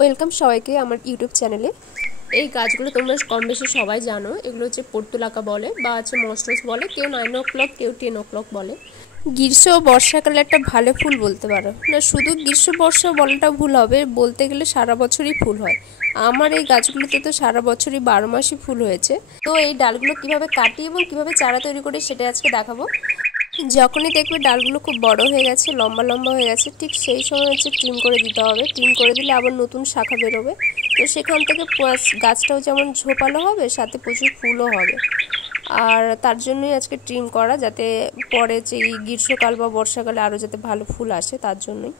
Welcome সবাইকে আমার YouTube চ্যানেলে। এই গাছগুলো তোমরা কম বেশি সবাই জানো, এগুলো হচ্ছে পর্তুলাকা বলে বা হচ্ছে মস্টস বলে, কেউ 9 o'clock কেউ 10 o'clock বলে। গ্রীষ্ম ও বর্ষাকালে একটা ভালো ফুল বলতে পারো না, শুধু গ্রীষ্ম বর্ষা বলাটা ভুল হবে, বলতে গেলে সারা বছরই ফুল হয়। আমার এই গাছগুলোতে তো সারা বছরই 12 মাসই ফুল হয়েছে। তো এই ডালগুলো কিভাবে কাটি এবং কিভাবে চারা তৈরি করি সেটা আজকে দেখাবো। যখনই দেখবে ডালগুলো খুব বড় হয়ে গেছে, লম্বা লম্বা হয়ে গেছে, ঠিক সেই সময় হচ্ছে ট্রিম করে দিতে হবে। ট্রিম করে দিলে আবার নতুন শাখা বেরোবে, তো সেখান থেকে গাছটাও যেমন ঝোপালো হবে, সাথে প্রচুর ফুলও হবে। আর তার জন্যই আজকে ট্রিম করা, যাতে পরে যে গ্রীষ্মকাল বা বর্ষাকালে আরও যাতে ভালো ফুল আসে তার জন্যই।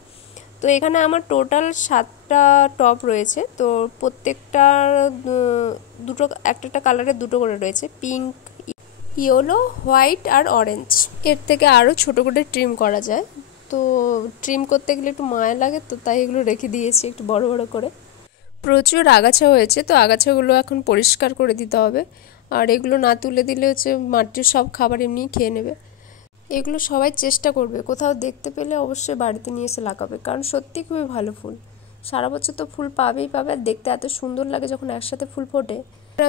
তো এখানে আমার টোটাল 7টা টব রয়েছে, তো প্রত্যেকটার দুটো একটা কালারের দুটো করে রয়েছে, পিঙ্ক, ইয়েলো, হোয়াইট আর অরেঞ্জ। এর থেকে আরও ছোটো করে ট্রিম করা যায়, তো ট্রিম করতে গেলে একটু মায়া লাগে, তো তাই এগুলো রেখে দিয়েছি একটু বড় বড় করে। প্রচুর আগাছা হয়েছে, তো আগাছাগুলো এখন পরিষ্কার করে দিতে হবে। আর এগুলো না তুলে দিলে হচ্ছে মাটির সব খাবার এমনি খেয়ে নেবে। এগুলো সবাই চেষ্টা করবে, কোথাও দেখতে পেলে অবশ্যই বাড়িতে নিয়ে এসে লাগাবে, কারণ সত্যি খুবই ভালো ফুল। সারা বছর তো ফুল পাবেই পাবে, আর দেখতে এত সুন্দর লাগে যখন একসাথে ফুল ফোটে।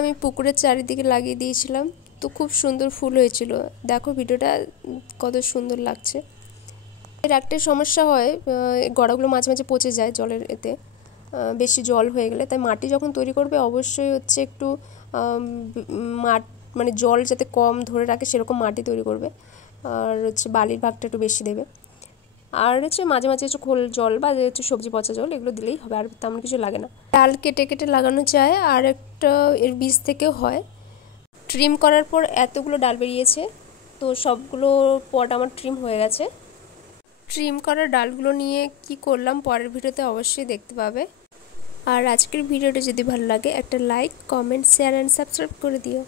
আমি পুকুরের চারিদিকে লাগিয়ে দিয়েছিলাম, তো খুব সুন্দর ফুল হয়েছিল। দেখো ভিডিওটা কত সুন্দর লাগছে। এর একটা সমস্যা হয়, গোড়াগুলো মাঝে মাঝে পচে যায় জলের এতে, বেশি জল হয়ে গেলে। তাই মাটি যখন তৈরি করবে অবশ্যই হচ্ছে একটু মানে জল যাতে কম ধরে রাখে সেরকম মাটি তৈরি করবে, আর হচ্ছে বালির ভাগটা একটু বেশি দেবে। আর হচ্ছে মাঝে মাঝে একটু খোল জল বা হচ্ছে সবজি পচা জল এগুলো দিলেই হবে, আর তেমন কিছু লাগে না। ডাল কেটে কেটে লাগানো যায়, আর একটা এর বীজ থেকেও হয়। ট্রিম করার পর এতগুলো ডাল বেরিয়েছে, তো সবগুলো পট আমার ট্রিম হয়ে গেছে। ট্রিম করা ডালগুলো নিয়ে কি করলাম পরের ভিডিওতে অবশ্যই দেখতে পাবে। আর আজকের ভিডিওটা যদি ভালো লাগে একটা like, comment, share and subscribe করে দিও।